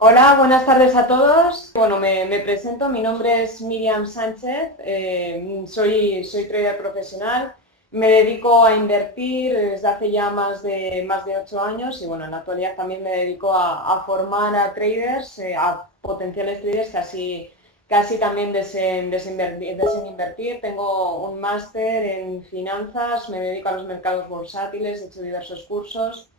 Hola, buenas tardes a todos. Bueno, me presento, mi nombre es Miriam Sánchez, soy trader profesional, me dedico a invertir desde hace ya más de 8 años y bueno, en la actualidad también me dedico a formar a traders, a potenciales traders que así también deseen invertir. Tengo un máster en finanzas, me dedico a los mercados bursátiles, he hecho diversos cursos.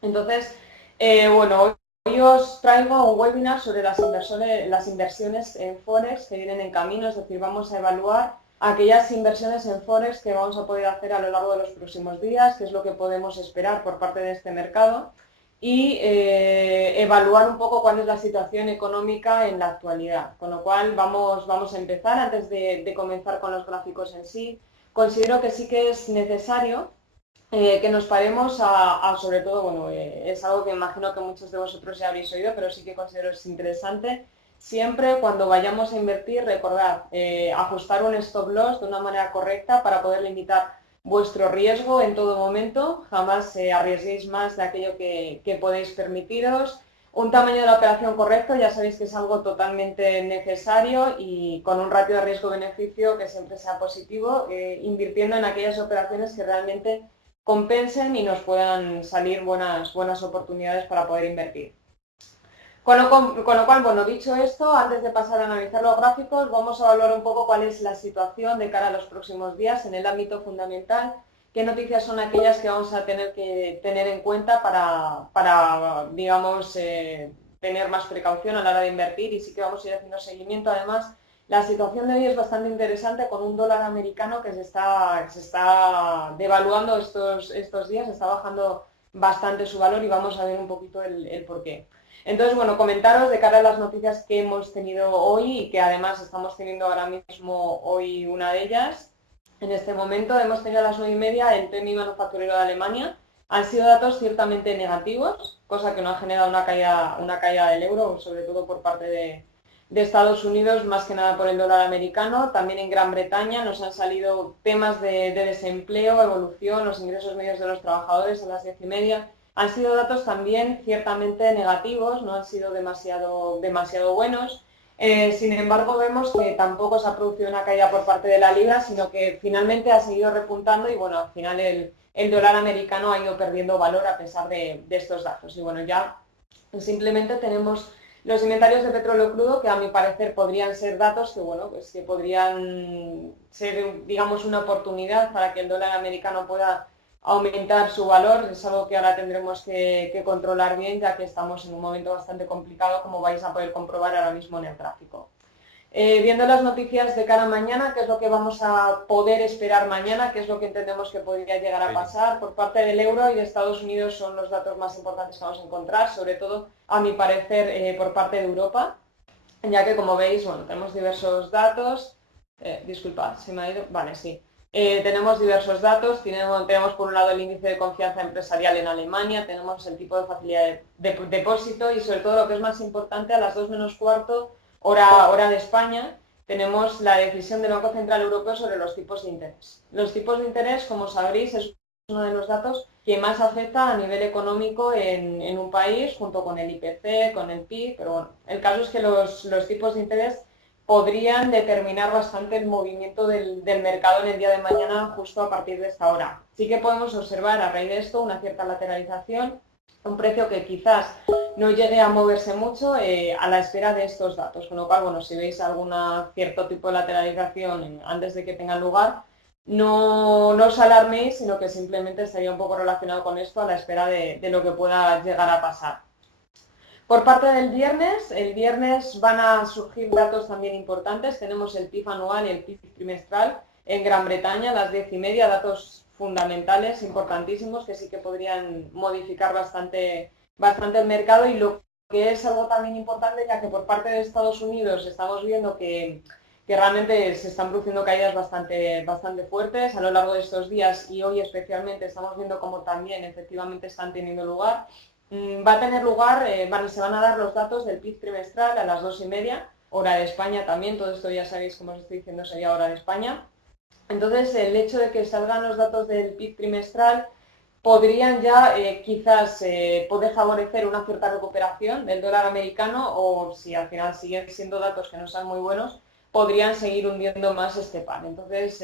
Entonces, bueno, hoy os traigo un webinar sobre las inversiones en Forex que vienen en camino, es decir, vamos a evaluar aquellas inversiones en Forex que vamos a poder hacer a lo largo de los próximos días, qué es lo que podemos esperar por parte de este mercado y evaluar un poco cuál es la situación económica en la actualidad. Con lo cual, vamos a empezar. Antes de comenzar con los gráficos en sí, considero que sí que es necesario que nos paremos sobre todo, bueno, es algo que imagino que muchos de vosotros ya habréis oído, pero sí que considero es interesante. Siempre cuando vayamos a invertir, recordad, ajustar un stop loss de una manera correcta para poder limitar vuestro riesgo en todo momento. Jamás arriesguéis más de aquello que podéis permitiros. Un tamaño de la operación correcto, ya sabéis que es algo totalmente necesario y con un ratio de riesgo-beneficio que siempre sea positivo, invirtiendo en aquellas operaciones que realmente compensen y nos puedan salir buenas oportunidades para poder invertir. Con lo cual, bueno, dicho esto, antes de pasar a analizar los gráficos, vamos a evaluar un poco cuál es la situación de cara a los próximos días en el ámbito fundamental, qué noticias son aquellas que vamos a tener que tener en cuenta para digamos, tener más precaución a la hora de invertir y sí que vamos a ir haciendo seguimiento. Además, la situación de hoy es bastante interesante con un dólar americano que se está devaluando estos días, está bajando bastante su valor y vamos a ver un poquito el porqué. Entonces, bueno, comentaros de cara a las noticias que hemos tenido hoy y que además estamos teniendo ahora mismo hoy una de ellas. En este momento hemos tenido a las 9:30 el PMI manufacturero de Alemania. Han sido datos ciertamente negativos, cosa que no ha generado una caída del euro, sobre todo por parte de Estados Unidos, más que nada por el dólar americano. También en Gran Bretaña nos han salido temas de desempleo, evolución, los ingresos medios de los trabajadores a las 10:30. Han sido datos también ciertamente negativos, no han sido demasiado buenos. Sin embargo, vemos que tampoco se ha producido una caída por parte de la libra, sino que finalmente ha seguido repuntando y bueno, al final el dólar americano ha ido perdiendo valor a pesar de estos datos. Y bueno, ya simplemente tenemos los inventarios de petróleo crudo, que a mi parecer podrían ser datos que, bueno, pues que podrían ser, digamos, una oportunidad para que el dólar americano pueda aumentar su valor. Es algo que ahora tendremos que controlar bien, ya que estamos en un momento bastante complicado, como vais a poder comprobar ahora mismo en el gráfico. Viendo las noticias de cara a mañana, qué es lo que vamos a poder esperar mañana, qué es lo que entendemos que podría llegar a pasar por parte del euro y de Estados Unidos son los datos más importantes que vamos a encontrar, sobre todo, a mi parecer, por parte de Europa, ya que como veis, bueno, tenemos diversos datos. Disculpad, se me ha ido. Vale, sí. Tenemos diversos datos, tenemos por un lado el índice de confianza empresarial en Alemania, tenemos el tipo de facilidad de depósito y sobre todo lo que es más importante, a las 2 menos cuarto, hora de España, tenemos la decisión del Banco Central Europeo sobre los tipos de interés. Los tipos de interés, como sabréis, es uno de los datos que más afecta a nivel económico en un país, junto con el IPC, con el PIB, pero bueno, el caso es que los tipos de interés podrían determinar bastante el movimiento del mercado en el día de mañana justo a partir de esta hora. Sí que podemos observar a raíz de esto una cierta lateralización, un precio que quizás no llegue a moverse mucho a la espera de estos datos, con lo cual, bueno, si veis algún cierto tipo de lateralización antes de que tengan lugar, no os alarméis, sino que simplemente estaría un poco relacionado con esto a la espera de lo que pueda llegar a pasar. Por parte del viernes, el viernes van a surgir datos también importantes. Tenemos el PIB anual y el PIB trimestral en Gran Bretaña a las 10:30, datos fundamentales, importantísimos, que sí que podrían modificar bastante el mercado y lo que es algo también importante, ya que por parte de Estados Unidos estamos viendo que realmente se están produciendo caídas bastante fuertes a lo largo de estos días y hoy especialmente estamos viendo cómo también efectivamente están teniendo lugar. Va a tener lugar, se van a dar los datos del PIB trimestral a las 2:30, hora de España también, todo esto ya sabéis, como os estoy diciendo, sería hora de España. Entonces, el hecho de que salgan los datos del PIB trimestral podrían ya quizás poder favorecer una cierta recuperación del dólar americano o si al final siguen siendo datos que no sean muy buenos, podrían seguir hundiendo más este par. Entonces,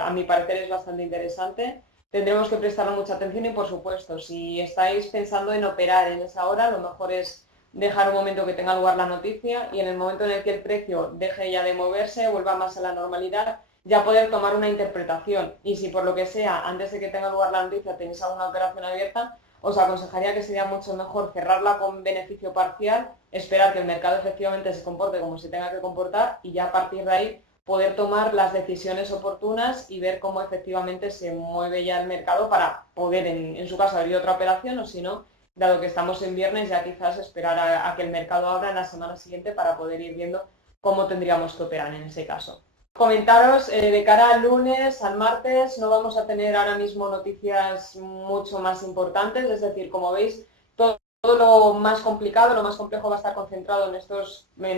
a mi parecer es bastante interesante. Tendremos que prestarle mucha atención y, por supuesto, si estáis pensando en operar en esa hora, lo mejor es dejar un momento que tenga lugar la noticia y en el momento en el que el precio deje ya de moverse, vuelva más a la normalidad, ya poder tomar una interpretación. Y si por lo que sea, antes de que tenga lugar la noticia, tenéis alguna operación abierta, os aconsejaría que sería mucho mejor cerrarla con beneficio parcial, esperar que el mercado efectivamente se comporte como se tenga que comportar y ya a partir de ahí poder tomar las decisiones oportunas y ver cómo efectivamente se mueve ya el mercado para poder, en su caso, abrir otra operación o si no, dado que estamos en viernes, ya quizás esperar a que el mercado abra en la semana siguiente para poder ir viendo cómo tendríamos que operar en ese caso. Comentaros, de cara al lunes, al martes, no vamos a tener ahora mismo noticias mucho más importantes, es decir, como veis, todo lo más complicado, lo más complejo va a estar concentrado en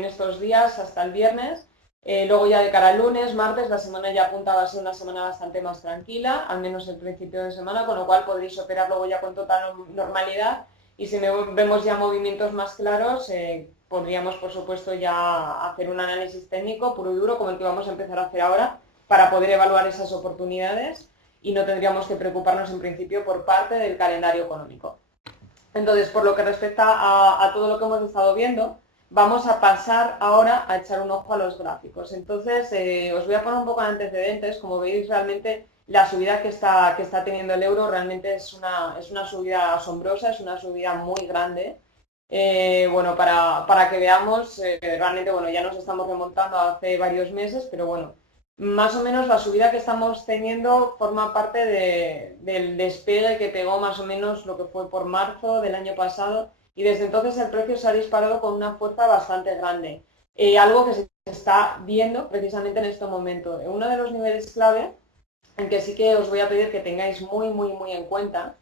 estos días hasta el viernes. Luego ya de cara al lunes, martes, la semana ya apunta a ser una semana bastante más tranquila, al menos el principio de semana, con lo cual podréis operar luego ya con total normalidad y si vemos ya movimientos más claros, podríamos por supuesto ya hacer un análisis técnico puro y duro como el que vamos a empezar a hacer ahora para poder evaluar esas oportunidades y no tendríamos que preocuparnos en principio por parte del calendario económico. Entonces, por lo que respecta a todo lo que hemos estado viendo, vamos a pasar ahora a echar un ojo a los gráficos. Entonces, os voy a poner un poco de antecedentes. Como veis, realmente la subida que está teniendo el euro realmente es una subida asombrosa, es una subida muy grande. Bueno, para que veamos, realmente, bueno, ya nos estamos remontando hace varios meses, pero bueno, más o menos la subida que estamos teniendo forma parte del despegue que pegó más o menos lo que fue por marzo del año pasado y desde entonces el precio se ha disparado con una fuerza bastante grande. Algo que se está viendo precisamente en este momento. Uno de los niveles clave en que sí que os voy a pedir que tengáis muy en cuenta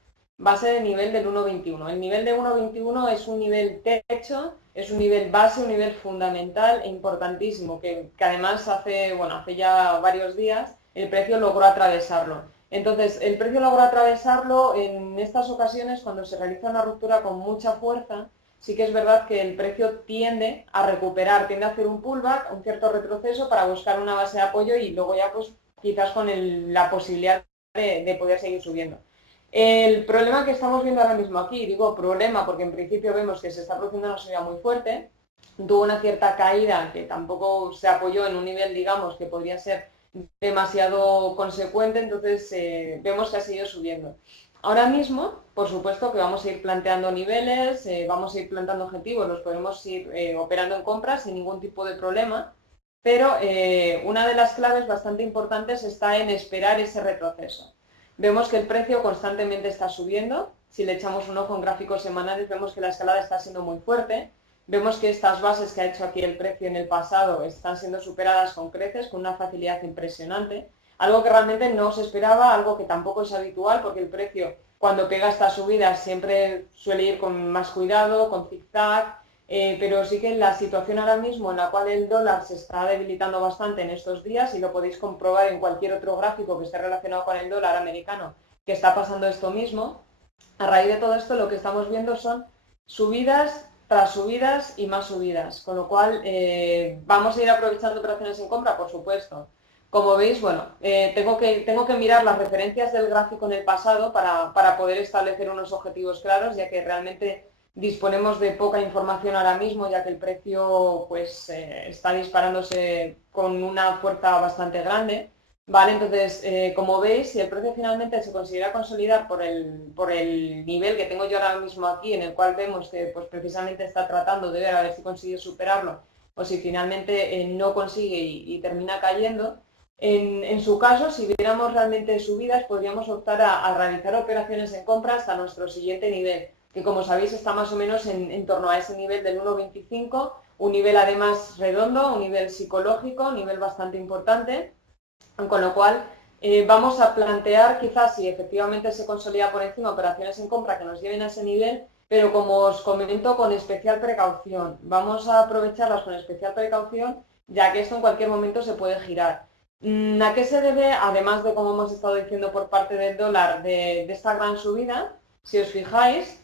va a ser el nivel del 1.21. El nivel de 1.21 es un nivel techo, es un nivel base, un nivel fundamental e importantísimo, que además hace ya varios días el precio logró atravesarlo. Entonces, el precio logró atravesarlo en estas ocasiones cuando se realiza una ruptura con mucha fuerza. Sí que es verdad que el precio tiende a recuperar, tiende a hacer un pullback, un cierto retroceso para buscar una base de apoyo y luego ya pues quizás con la posibilidad de poder seguir subiendo. El problema que estamos viendo ahora mismo aquí, digo problema porque en principio vemos que se está produciendo una subida muy fuerte, tuvo una cierta caída que tampoco se apoyó en un nivel, digamos, que podría ser demasiado consecuente, entonces vemos que ha seguido subiendo. Ahora mismo, por supuesto que vamos a ir planteando niveles, vamos a ir planteando objetivos, los podemos ir operando en compras sin ningún tipo de problema, pero una de las claves bastante importantes está en esperar ese retroceso. Vemos que el precio constantemente está subiendo. Si le echamos un ojo en gráficos semanales, vemos que la escalada está siendo muy fuerte. Vemos que estas bases que ha hecho aquí el precio en el pasado están siendo superadas con creces, con una facilidad impresionante. Algo que realmente no se esperaba, algo que tampoco es habitual, porque el precio, cuando pega estas subidas, siempre suele ir con más cuidado, con zigzag, pero sí que la situación ahora mismo en la cual el dólar se está debilitando bastante en estos días, y lo podéis comprobar en cualquier otro gráfico que esté relacionado con el dólar americano, que está pasando esto mismo, a raíz de todo esto lo que estamos viendo son subidas tras subidas y más subidas, con lo cual vamos a ir aprovechando operaciones en compra, por supuesto. Como veis, bueno, tengo que mirar las referencias del gráfico en el pasado para poder establecer unos objetivos claros, ya que realmente disponemos de poca información ahora mismo, ya que el precio pues está disparándose con una fuerza bastante grande. Vale, entonces, como veis, si el precio finalmente se considera consolidar por el nivel que tengo yo ahora mismo aquí, en el cual vemos que pues, precisamente está tratando de ver a ver si consigue superarlo, o si finalmente no consigue y termina cayendo, en su caso, si viéramos realmente subidas, podríamos optar a realizar operaciones en compra hasta nuestro siguiente nivel, que como sabéis está más o menos en torno a ese nivel del 1.25, un nivel además redondo, un nivel psicológico, un nivel bastante importante, con lo cual vamos a plantear quizás si efectivamente se consolida por encima operaciones en compra que nos lleven a ese nivel, pero como os comento, con especial precaución. Vamos a aprovecharlas con especial precaución, ya que esto en cualquier momento se puede girar. ¿A qué se debe, además de, como hemos estado diciendo, por parte del dólar, de esta gran subida? Si os fijáis,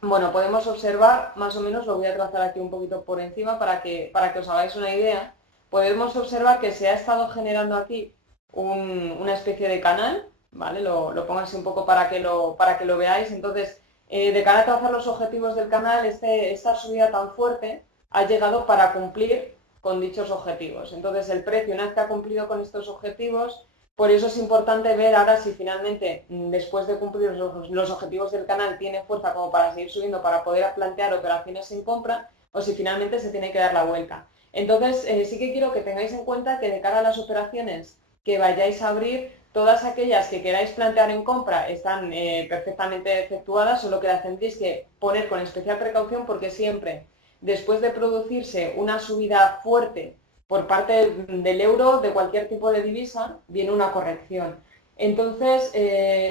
bueno, podemos observar, más o menos, lo voy a trazar aquí un poquito por encima para que os hagáis una idea. Podemos observar que se ha estado generando aquí una especie de canal, ¿vale? Lo pongo así un poco para que lo veáis. Entonces, de cara a trazar los objetivos del canal, esta subida tan fuerte ha llegado para cumplir con dichos objetivos. Entonces, el precio, una vez que ha cumplido con estos objetivos, por eso es importante ver ahora si finalmente, después de cumplir los objetivos del canal, tiene fuerza como para seguir subiendo, para poder plantear operaciones en compra, o si finalmente se tiene que dar la vuelta. Entonces, sí que quiero que tengáis en cuenta que de cara a las operaciones que vayáis a abrir, todas aquellas que queráis plantear en compra están perfectamente efectuadas, solo que las tendréis que poner con especial precaución porque siempre, después de producirse una subida fuerte por parte del euro, de cualquier tipo de divisa, viene una corrección. Entonces,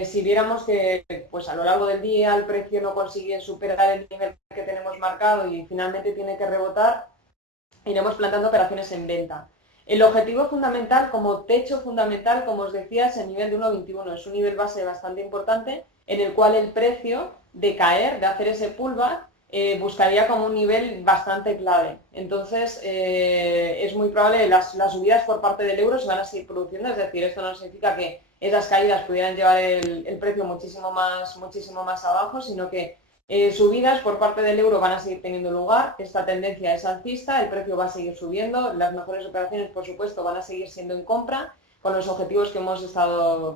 si viéramos que pues, a lo largo del día el precio no consigue superar el nivel que tenemos marcado y finalmente tiene que rebotar, iremos planteando operaciones en venta. El objetivo fundamental, como techo fundamental, como os decía, es el nivel de 1,21. Es un nivel base bastante importante en el cual el precio de caer, de hacer ese pullback, buscaría como un nivel bastante clave. Entonces, es muy probable que las subidas por parte del euro se van a seguir produciendo, es decir, esto no significa que esas caídas pudieran llevar el precio muchísimo más abajo, sino que subidas por parte del euro van a seguir teniendo lugar, esta tendencia es alcista, el precio va a seguir subiendo, las mejores operaciones, por supuesto, van a seguir siendo en compra, con los objetivos que hemos estado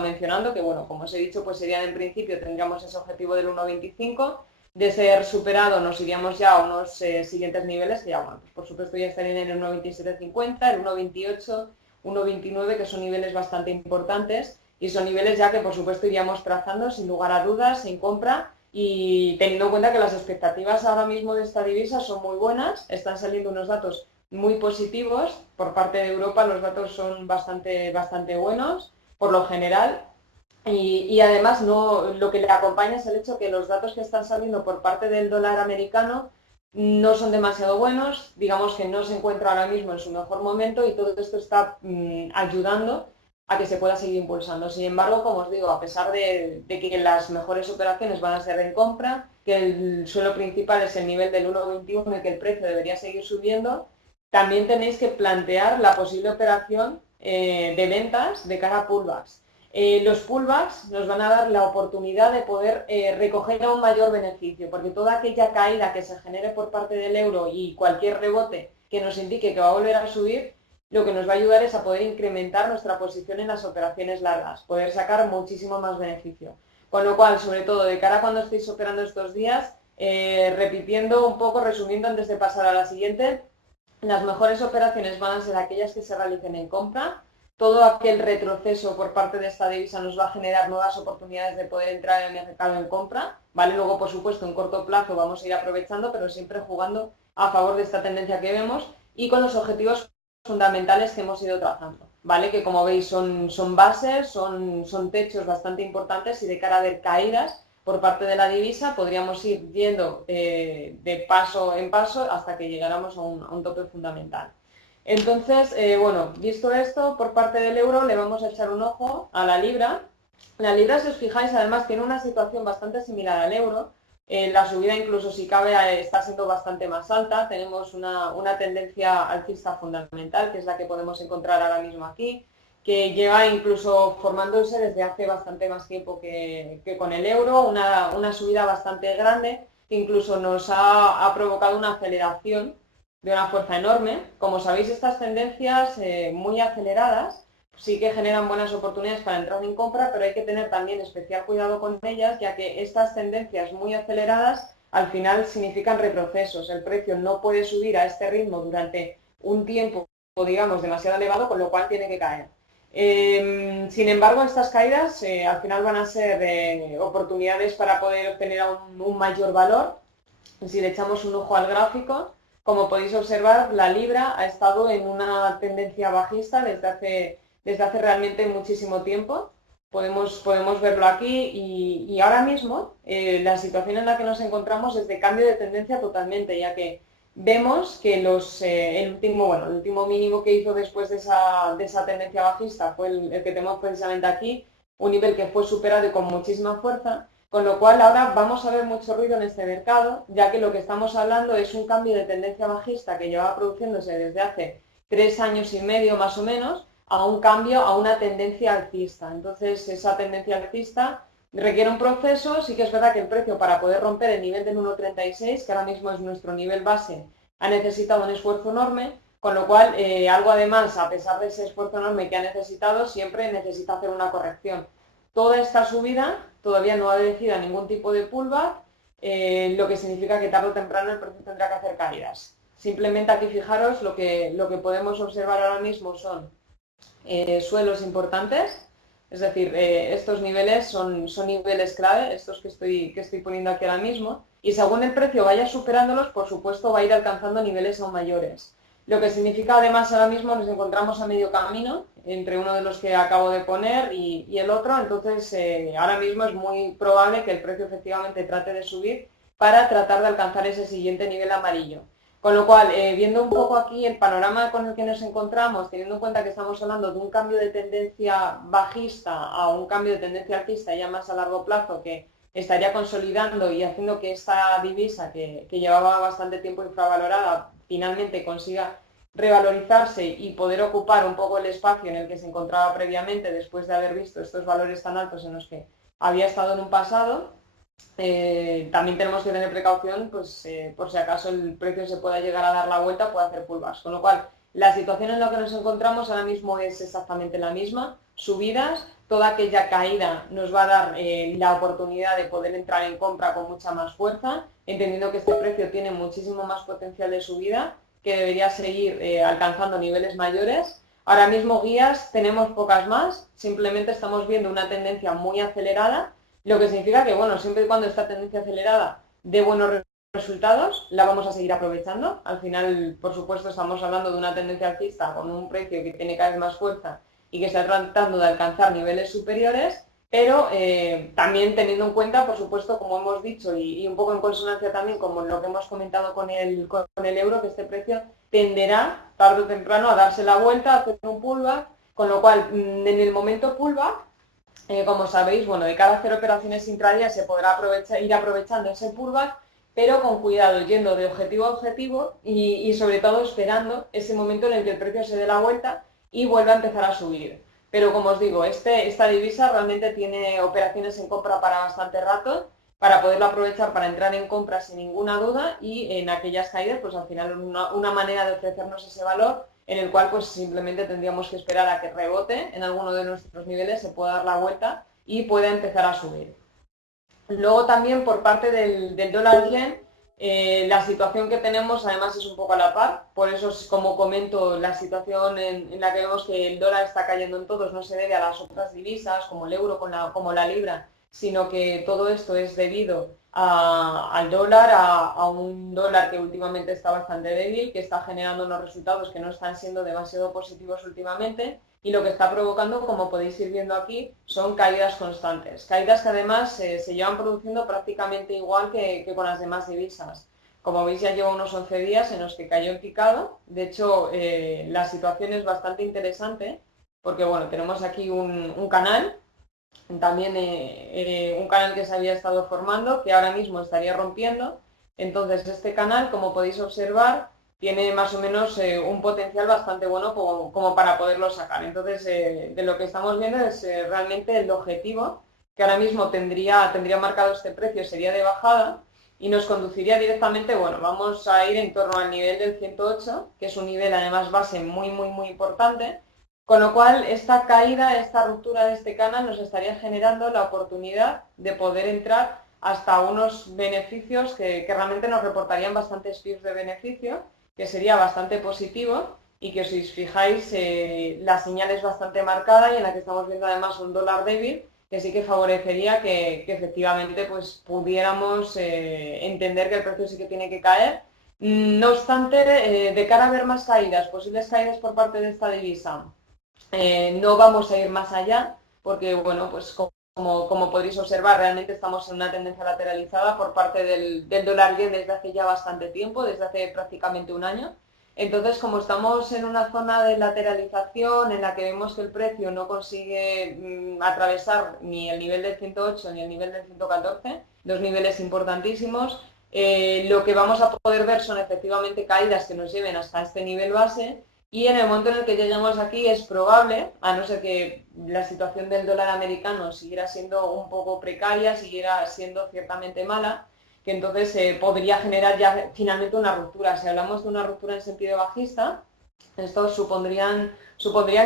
mencionando, que bueno, como os he dicho, pues serían en principio, tendríamos ese objetivo del 1,25, de ser superado nos iríamos ya a unos siguientes niveles, que ya, bueno, pues por supuesto ya estarían en el 1,2750, el 1,28, 1,29, que son niveles bastante importantes, y son niveles ya que por supuesto iríamos trazando sin lugar a dudas en compra, y teniendo en cuenta que las expectativas ahora mismo de esta divisa son muy buenas, están saliendo unos datos muy positivos, por parte de Europa los datos son bastante buenos, por lo general, y además lo que le acompaña es el hecho que los datos que están saliendo por parte del dólar americano no son demasiado buenos, digamos que no se encuentra ahora mismo en su mejor momento y todo esto está ayudando a que se pueda seguir impulsando. Sin embargo, como os digo, a pesar de que las mejores operaciones van a ser en compra, que el suelo principal es el nivel del 1,21 y que el precio debería seguir subiendo, también tenéis que plantear la posible operación de ventas de cara a pullbacks. Los pullbacks nos van a dar la oportunidad de poder recoger un mayor beneficio, porque toda aquella caída que se genere por parte del euro y cualquier rebote que nos indique que va a volver a subir, lo que nos va a ayudar es a poder incrementar nuestra posición en las operaciones largas, poder sacar muchísimo más beneficio. Con lo cual, sobre todo, de cara a cuando estéis operando estos días, repitiendo un poco, resumiendo antes de pasar a la siguiente, las mejores operaciones van a ser aquellas que se realicen en compra. Todo aquel retroceso por parte de esta divisa nos va a generar nuevas oportunidades de poder entrar en el mercado en compra, ¿vale? Luego, por supuesto, en corto plazo vamos a ir aprovechando, pero siempre jugando a favor de esta tendencia que vemos y con los objetivos fundamentales que hemos ido trazando, ¿vale? Que como veis son bases, son techos bastante importantes y de cara a ver caídas por parte de la divisa podríamos ir yendo de paso en paso hasta que llegáramos a un tope fundamental. Entonces, bueno, visto esto, por parte del euro le vamos a echar un ojo a la libra. La libra, si os fijáis, además tiene una situación bastante similar al euro. La subida, incluso si cabe, está siendo bastante más alta. Tenemos una tendencia alcista fundamental, que es la que podemos encontrar ahora mismo aquí, que lleva incluso formándose desde hace bastante más tiempo que con el euro, una subida bastante grande, que incluso nos ha provocado una aceleración de una fuerza enorme. Como sabéis, estas tendencias muy aceleradas sí que generan buenas oportunidades para entrar en compra, pero hay que tener también especial cuidado con ellas, ya que estas tendencias muy aceleradas al final significan retrocesos. El precio no puede subir a este ritmo durante un tiempo, digamos, demasiado elevado, con lo cual tiene que caer. Sin embargo, estas caídas al final van a ser oportunidades para poder obtener un mayor valor. Si le echamos un ojo al gráfico, como podéis observar, la libra ha estado en una tendencia bajista desde hace realmente muchísimo tiempo. Podemos verlo aquí y ahora mismo la situación en la que nos encontramos es de cambio de tendencia totalmente, ya que vemos que el último mínimo que hizo después de esa tendencia bajista fue el que tenemos precisamente aquí, un nivel que fue superado y con muchísima fuerza, con lo cual ahora vamos a ver mucho ruido en este mercado, ya que lo que estamos hablando es un cambio de tendencia bajista que llevaba produciéndose desde hace 3 años y medio más o menos, a un cambio, a una tendencia alcista. Entonces, esa tendencia alcista requiere un proceso. Sí que es verdad que el precio para poder romper el nivel del 1,36, que ahora mismo es nuestro nivel base, ha necesitado un esfuerzo enorme, con lo cual algo además, a pesar de ese esfuerzo enorme que ha necesitado, siempre necesita hacer una corrección. Toda esta subida todavía no ha obedecido a ningún tipo de pullback, lo que significa que tarde o temprano el precio tendrá que hacer caídas. Simplemente aquí fijaros, lo que podemos observar ahora mismo son suelos importantes, es decir, estos niveles son niveles clave, estos que estoy poniendo aquí ahora mismo, y según el precio vaya superándolos, por supuesto va a ir alcanzando niveles aún mayores. Lo que significa además ahora mismo nos encontramos a medio camino entre uno de los que acabo de poner y el otro, entonces ahora mismo es muy probable que el precio efectivamente trate de subir para tratar de alcanzar ese siguiente nivel amarillo. Con lo cual, viendo un poco aquí el panorama con el que nos encontramos, teniendo en cuenta que estamos hablando de un cambio de tendencia bajista a un cambio de tendencia alcista ya más a largo plazo, que estaría consolidando y haciendo que esta divisa, que llevaba bastante tiempo infravalorada, finalmente consiga revalorizarse y poder ocupar un poco el espacio en el que se encontraba previamente después de haber visto estos valores tan altos en los que había estado en un pasado. También tenemos que tener precaución, pues por si acaso el precio se pueda llegar a dar la vuelta, puede hacer pullbacks. Con lo cual, la situación en la que nos encontramos ahora mismo es exactamente la misma, subidas, toda aquella caída nos va a dar la oportunidad de poder entrar en compra con mucha más fuerza, entendiendo que este precio tiene muchísimo más potencial de subida, que debería seguir alcanzando niveles mayores. Ahora mismo guías tenemos pocas más, simplemente estamos viendo una tendencia muy acelerada, lo que significa que, bueno, siempre y cuando esta tendencia acelerada dé buenos resultados, la vamos a seguir aprovechando. Al final, por supuesto, estamos hablando de una tendencia alcista con un precio que tiene cada vez más fuerza y que está tratando de alcanzar niveles superiores, pero también teniendo en cuenta, por supuesto, como hemos dicho, y un poco en consonancia también con lo que hemos comentado con el euro, que este precio tenderá tarde o temprano a darse la vuelta, a hacer un pullback, con lo cual, en el momento pullback, como sabéis, bueno, de cada 0 operaciones intradía se podrá ir aprovechando ese pullback, pero con cuidado, yendo de objetivo a objetivo y sobre todo esperando ese momento en el que el precio se dé la vuelta y vuelva a empezar a subir. Pero como os digo, esta divisa realmente tiene operaciones en compra para bastante rato, para poderlo aprovechar para entrar en compra sin ninguna duda, y en aquellas caídas, pues al final una manera de ofrecernos ese valor en el cual pues simplemente tendríamos que esperar a que rebote en alguno de nuestros niveles, se pueda dar la vuelta y pueda empezar a subir. Luego también por parte del dólar yen, la situación que tenemos además es un poco a la par, por eso es, como comento, la situación en la que vemos que el dólar está cayendo en todos no se debe a las otras divisas como el euro, como la libra, sino que todo esto es debido al dólar, a un dólar que últimamente está bastante débil, que está generando unos resultados que no están siendo demasiado positivos últimamente, y lo que está provocando, como podéis ir viendo aquí, son caídas constantes. Caídas que además se llevan produciendo prácticamente igual que con las demás divisas. Como veis, ya lleva unos 11 días en los que cayó en picado. De hecho, la situación es bastante interesante porque, bueno, tenemos aquí un canal, también un canal que se había estado formando, que ahora mismo estaría rompiendo. Entonces, este canal, como podéis observar, tiene más o menos un potencial bastante bueno como para poderlo sacar. Entonces, de lo que estamos viendo es realmente el objetivo que ahora mismo tendría marcado este precio, sería de bajada y nos conduciría directamente, bueno, vamos a ir en torno al nivel del 108, que es un nivel además base muy, muy, muy importante, con lo cual esta caída, esta ruptura de este canal nos estaría generando la oportunidad de poder entrar hasta unos beneficios que realmente nos reportarían bastantes pips de beneficio, que sería bastante positivo y que si os fijáis la señal es bastante marcada y en la que estamos viendo además un dólar débil, que sí que favorecería que efectivamente pues, pudiéramos entender que el precio sí que tiene que caer. No obstante, de cara a ver más caídas, posibles caídas por parte de esta divisa, no vamos a ir más allá porque, bueno, pues como como podréis observar, realmente estamos en una tendencia lateralizada por parte del dólar yen desde hace ya bastante tiempo, desde hace prácticamente un año. Entonces, como estamos en una zona de lateralización en la que vemos que el precio no consigue atravesar ni el nivel del 108 ni el nivel del 114, dos niveles importantísimos, lo que vamos a poder ver son efectivamente caídas que nos lleven hasta este nivel base, y en el momento en el que lleguemos aquí es probable, a no ser que la situación del dólar americano siguiera siendo un poco precaria, siguiera siendo ciertamente mala, que entonces podría generar ya finalmente una ruptura. Si hablamos de una ruptura en sentido bajista, estos supondrían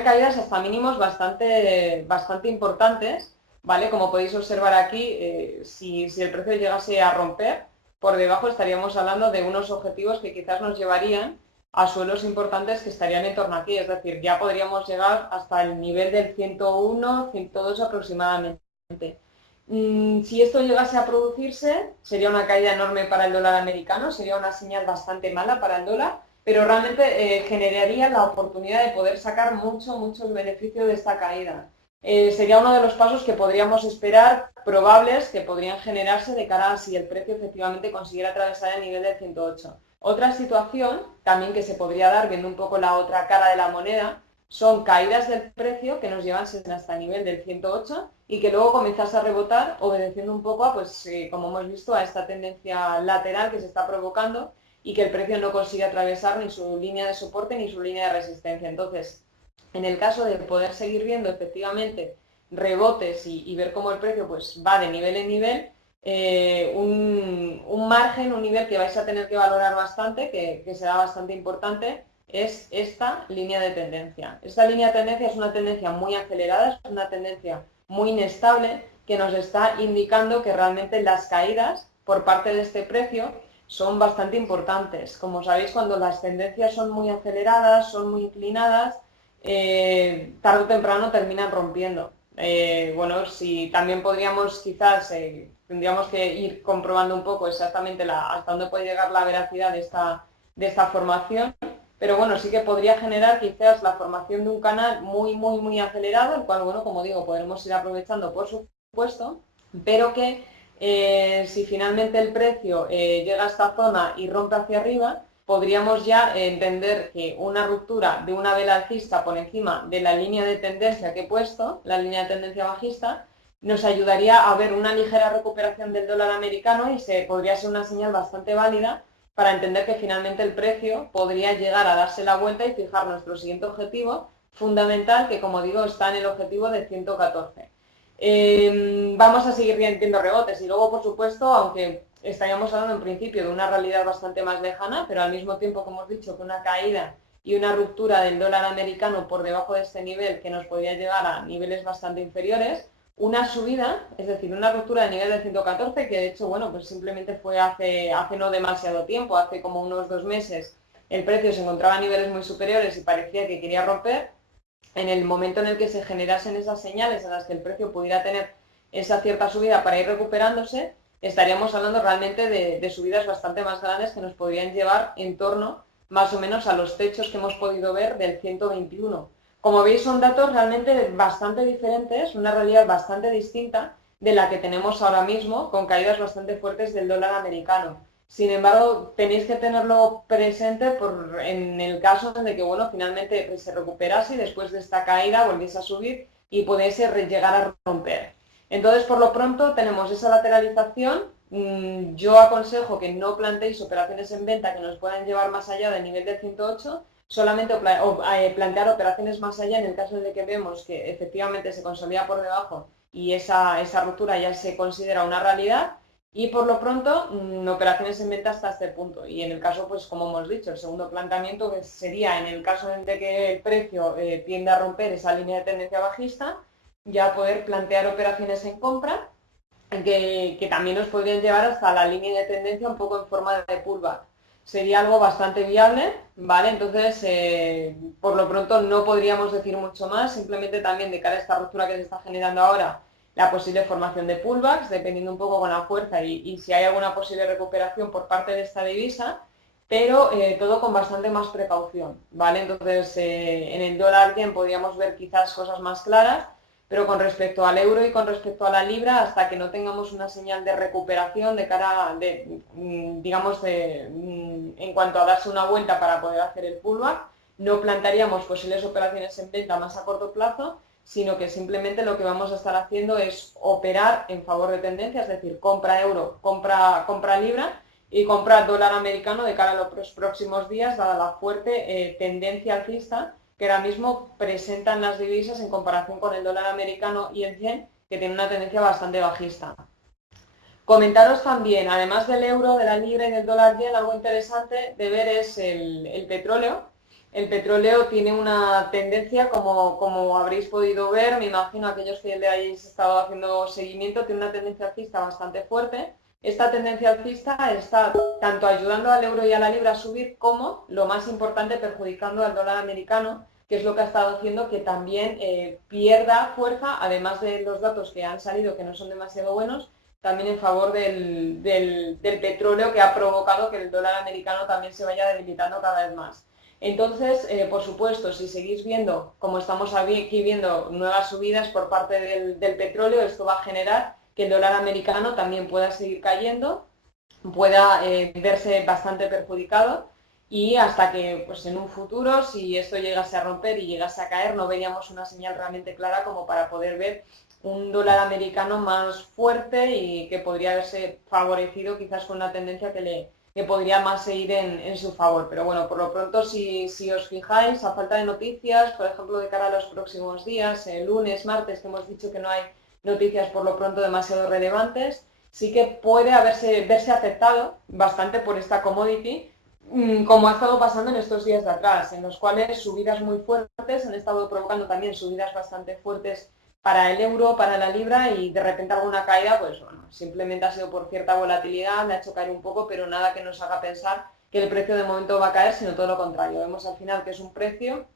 caídas hasta mínimos bastante importantes, ¿vale? Como podéis observar aquí, si el precio llegase a romper, por debajo estaríamos hablando de unos objetivos que quizás nos llevarían a suelos importantes que estarían en torno aquí, es decir, ya podríamos llegar hasta el nivel del 101, 102 aproximadamente. Si esto llegase a producirse, sería una caída enorme para el dólar americano, sería una señal bastante mala para el dólar, pero realmente generaría la oportunidad de poder sacar muchos beneficios de esta caída. Sería uno de los pasos que podríamos esperar, probables, que podrían generarse de cara a si el precio efectivamente consiguiera atravesar el nivel del 108. Otra situación, también que se podría dar, viendo un poco la otra cara de la moneda, son caídas del precio que nos llevan hasta el nivel del 108 y que luego comenzase a rebotar, obedeciendo un poco a, pues, como hemos visto, a esta tendencia lateral que se está provocando y que el precio no consigue atravesar ni su línea de soporte ni su línea de resistencia. Entonces, en el caso de poder seguir viendo efectivamente rebotes y ver cómo el precio pues va de nivel en nivel, un margen, un nivel que vais a tener que valorar bastante, que será bastante importante, es esta línea de tendencia. Esta línea de tendencia es una tendencia muy acelerada, es una tendencia muy inestable, que nos está indicando que realmente las caídas por parte de este precio son bastante importantes. Como sabéis, cuando las tendencias son muy aceleradas, son muy inclinadas, tarde o temprano terminan rompiendo. Bueno, si también podríamos quizás, tendríamos que ir comprobando un poco exactamente hasta dónde puede llegar la veracidad de esta formación, pero bueno, sí que podría generar quizás la formación de un canal muy acelerado, el cual, bueno, como digo, podremos ir aprovechando por supuesto, pero que si finalmente el precio llega a esta zona y rompe hacia arriba, podríamos ya entender que una ruptura de una vela alcista por encima de la línea de tendencia que he puesto, la línea de tendencia bajista, nos ayudaría a ver una ligera recuperación del dólar americano y podría ser una señal bastante válida para entender que finalmente el precio podría llegar a darse la vuelta y fijar nuestro siguiente objetivo fundamental, que como digo está en el objetivo de 114. Vamos a seguir viendo rebotes y luego, por supuesto, aunque estaríamos hablando en principio de una realidad bastante más lejana, pero al mismo tiempo, como hemos dicho, que una caída y una ruptura del dólar americano por debajo de este nivel, que nos podría llegar a niveles bastante inferiores, una subida, es decir, una ruptura del nivel de 114, que de hecho, bueno, pues simplemente fue hace no demasiado tiempo, hace como unos 2 meses, el precio se encontraba a niveles muy superiores y parecía que quería romper. En el momento en el que se generasen esas señales en las que el precio pudiera tener esa cierta subida para ir recuperándose, estaríamos hablando realmente de subidas bastante más grandes que nos podrían llevar en torno más o menos a los techos que hemos podido ver del 121. Como veis, son datos realmente bastante diferentes, una realidad bastante distinta de la que tenemos ahora mismo, con caídas bastante fuertes del dólar americano. Sin embargo, tenéis que tenerlo presente en el caso de que, bueno, finalmente se recuperase y después de esta caída volviese a subir y pudiese llegar a romper. Entonces, por lo pronto, tenemos esa lateralización. Yo aconsejo que no planteéis operaciones en venta que nos puedan llevar más allá del nivel de 108, solamente plantear operaciones más allá en el caso de que vemos que efectivamente se consolida por debajo y esa ruptura ya se considera una realidad. Y por lo pronto, operaciones en venta hasta este punto. Y en el caso, pues como hemos dicho, el segundo planteamiento que sería en el caso de que el precio tiende a romper esa línea de tendencia bajista, ya poder plantear operaciones en compra que también nos podrían llevar hasta la línea de tendencia un poco en forma de pullback. Sería algo bastante viable, ¿vale? Entonces, por lo pronto no podríamos decir mucho más, simplemente también de cara a esta ruptura que se está generando ahora, la posible formación de pullbacks, dependiendo un poco con la fuerza y si hay alguna posible recuperación por parte de esta divisa, pero todo con bastante más precaución, ¿vale? Entonces, en el dólar yen podríamos ver quizás cosas más claras, pero con respecto al euro y con respecto a la libra, hasta que no tengamos una señal de recuperación de cara, digamos, en cuanto a darse una vuelta para poder hacer el pullback, no plantearíamos posibles operaciones en venta más a corto plazo, sino que simplemente lo que vamos a estar haciendo es operar en favor de tendencia, es decir, compra euro, compra libra y compra dólar americano de cara a los próximos días, dada la fuerte tendencia alcista que ahora mismo presentan las divisas en comparación con el dólar americano y el yen, que tiene una tendencia bastante bajista. Comentaros también, además del euro, de la libra y del dólar yen, algo interesante de ver es el petróleo. El petróleo tiene una tendencia, como habréis podido ver, me imagino aquellos que le hayáis estado haciendo seguimiento, tiene una tendencia alcista bastante fuerte. Esta tendencia alcista está tanto ayudando al euro y a la libra a subir como, lo más importante, perjudicando al dólar americano, que es lo que ha estado haciendo que también pierda fuerza, además de los datos que han salido que no son demasiado buenos, también en favor del petróleo, que ha provocado que el dólar americano también se vaya debilitando cada vez más. Entonces, por supuesto, si seguís viendo, como estamos aquí viendo, nuevas subidas por parte del petróleo, esto va a generar que el dólar americano también pueda seguir cayendo, pueda verse bastante perjudicado y hasta que pues en un futuro, si esto llegase a romper y llegase a caer, no veríamos una señal realmente clara como para poder ver un dólar americano más fuerte y que podría haberse favorecido quizás con una tendencia que podría más seguir en su favor. Pero bueno, por lo pronto, si os fijáis, a falta de noticias, por ejemplo, de cara a los próximos días, lunes, martes, que hemos dicho que no hay noticias por lo pronto demasiado relevantes, sí que puede verse afectado bastante por esta commodity, como ha estado pasando en estos días de atrás, en los cuales subidas muy fuertes han estado provocando también subidas bastante fuertes para el euro, para la libra, y de repente alguna caída, pues bueno, simplemente ha sido por cierta volatilidad, le ha hecho caer un poco, pero nada que nos haga pensar que el precio de momento va a caer, sino todo lo contrario. Vemos al final que es un precio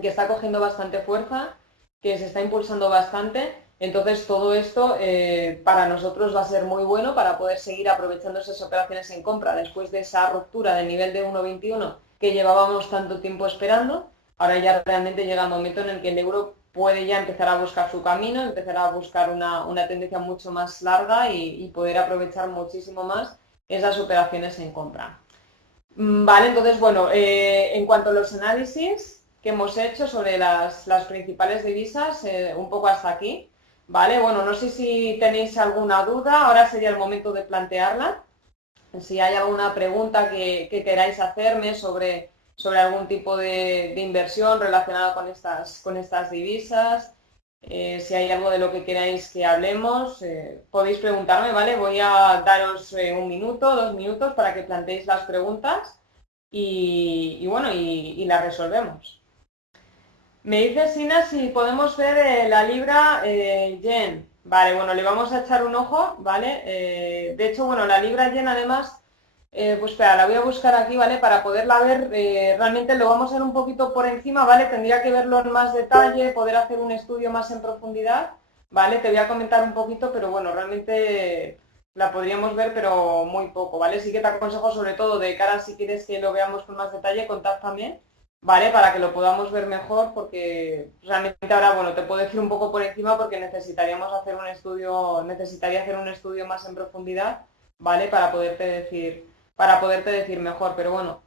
que está cogiendo bastante fuerza, que se está impulsando bastante. Entonces todo esto para nosotros va a ser muy bueno para poder seguir aprovechando esas operaciones en compra después de esa ruptura del nivel de 1,21 que llevábamos tanto tiempo esperando. Ahora ya realmente llega el momento en el que el euro puede ya empezar a buscar su camino, empezar a buscar una tendencia mucho más larga y poder aprovechar muchísimo más esas operaciones en compra. Vale, entonces, bueno, en cuanto a los análisis que hemos hecho sobre las principales divisas, un poco hasta aquí. Vale, bueno, no sé si tenéis alguna duda, ahora sería el momento de plantearla. Si hay alguna pregunta que queráis hacerme sobre algún tipo de inversión relacionada con estas divisas, si hay algo de lo que queráis que hablemos, podéis preguntarme, ¿vale? Voy a daros 1 minuto, 2 minutos para que planteéis las preguntas y bueno, y las resolvemos. Me dice Sina si podemos ver la libra yen. Vale, bueno, le vamos a echar un ojo, ¿vale? De hecho, bueno, la libra yen además, pues espera, la voy a buscar aquí, ¿vale? Para poderla ver, realmente lo vamos a ver un poquito por encima, ¿vale? Tendría que verlo en más detalle, poder hacer un estudio más en profundidad, ¿vale? Te voy a comentar un poquito, pero bueno, realmente la podríamos ver, pero muy poco, ¿vale? Sí que te aconsejo sobre todo de cara, si quieres que lo veamos con más detalle, contáctame, ¿vale? Para que lo podamos ver mejor, porque realmente ahora, bueno, te puedo decir un poco por encima porque necesitaría hacer un estudio más en profundidad, ¿vale? Para poderte decir mejor, pero bueno,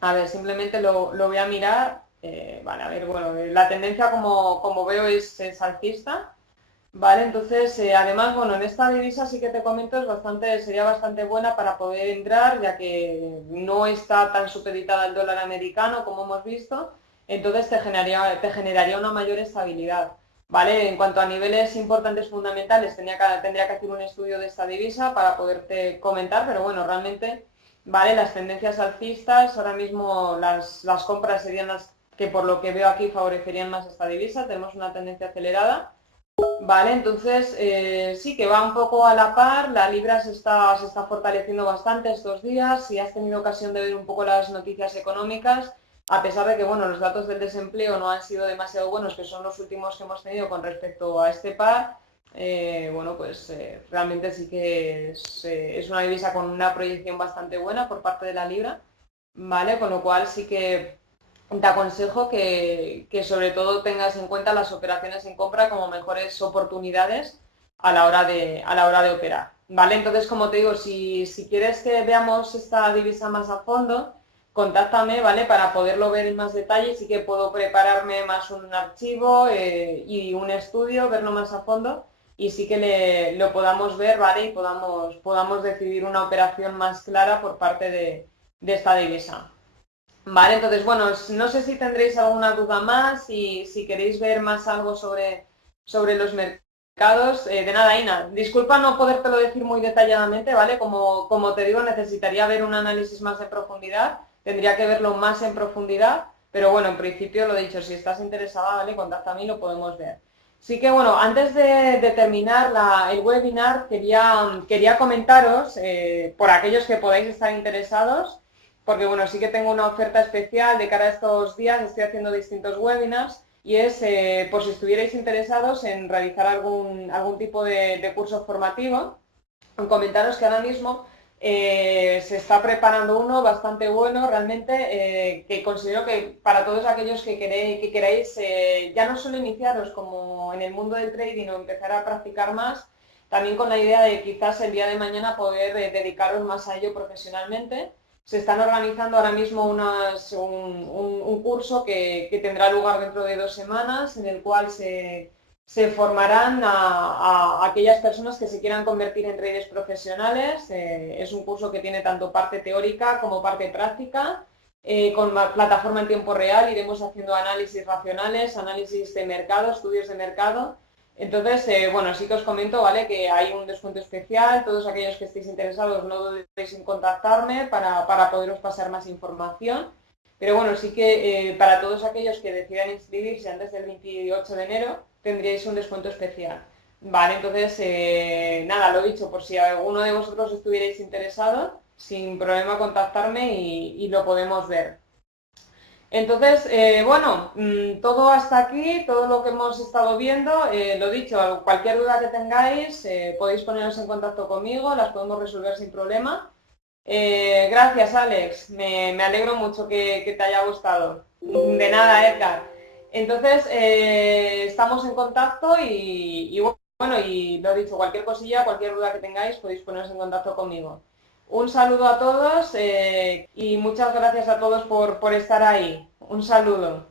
a ver, simplemente lo voy a mirar, vale, a ver, bueno, la tendencia como veo es alcista, ¿vale? Entonces, además, bueno, en esta divisa sí que te comento, sería bastante buena para poder entrar, ya que no está tan supeditada al dólar americano como hemos visto, entonces te generaría una mayor estabilidad, ¿vale? En cuanto a niveles importantes fundamentales, tendría que hacer un estudio de esta divisa para poderte comentar, pero bueno, realmente, ¿vale? Las tendencias alcistas, ahora mismo las compras serían las que por lo que veo aquí favorecerían más esta divisa, tenemos una tendencia acelerada. Vale, entonces sí que va un poco a la par, la libra se está fortaleciendo bastante estos días, si has tenido ocasión de ver un poco las noticias económicas, a pesar de que bueno, los datos del desempleo no han sido demasiado buenos, que son los últimos que hemos tenido con respecto a este par, bueno, pues realmente sí que es una divisa con una proyección bastante buena por parte de la libra, ¿vale? Con lo cual sí que te aconsejo que sobre todo tengas en cuenta las operaciones en compra como mejores oportunidades a la hora de operar. ¿Vale? Entonces, como te digo, si quieres que veamos esta divisa más a fondo, contáctame, ¿vale? Para poderlo ver en más detalle, sí que puedo prepararme más un archivo y un estudio, verlo más a fondo y sí que lo podamos ver, ¿vale? Y podamos decidir una operación más clara por parte de esta divisa. Vale, entonces, bueno, no sé si tendréis alguna duda más y si queréis ver más algo sobre los mercados. De nada, Ina, disculpa no podértelo decir muy detalladamente, ¿vale? Como te digo, necesitaría ver un análisis más de profundidad, tendría que verlo más en profundidad, pero bueno, en principio lo dicho, si estás interesada, ¿vale? Contacta a mí, lo podemos ver. Sí que bueno, antes de terminar el webinar, quería comentaros, por aquellos que podáis estar interesados, porque bueno, sí que tengo una oferta especial de cara a estos días, estoy haciendo distintos webinars y es por si estuvierais interesados en realizar algún tipo de curso formativo, comentaros que ahora mismo se está preparando uno bastante bueno, realmente, que considero que para todos aquellos que queráis ya no solo iniciaros como en el mundo del trading o empezar a practicar más, también con la idea de quizás el día de mañana poder dedicaros más a ello profesionalmente. Se están organizando ahora mismo un curso que tendrá lugar dentro de 2 semanas, en el cual se formarán a aquellas personas que se quieran convertir en traders profesionales. Es un curso que tiene tanto parte teórica como parte práctica. Con plataforma en tiempo real iremos haciendo análisis racionales, análisis de mercado, estudios de mercado. Entonces, bueno, sí que os comento, ¿vale? Que hay un descuento especial. Todos aquellos que estéis interesados no dudéis en contactarme para poderos pasar más información. Pero bueno, sí que para todos aquellos que decidan inscribirse antes del 28 de enero, tendríais un descuento especial. Vale, entonces, nada, lo dicho, por si alguno de vosotros estuvierais interesado, sin problema contactarme y lo podemos ver. Entonces, bueno, todo hasta aquí, todo lo que hemos estado viendo, lo dicho, cualquier duda que tengáis, podéis poneros en contacto conmigo, las podemos resolver sin problema. Gracias, Alex. Me alegro mucho que te haya gustado. De nada, Edgar. Entonces, estamos en contacto y bueno, y lo dicho, cualquier cosilla, cualquier duda que tengáis, podéis poneros en contacto conmigo. Un saludo a todos y muchas gracias a todos por estar ahí. Un saludo.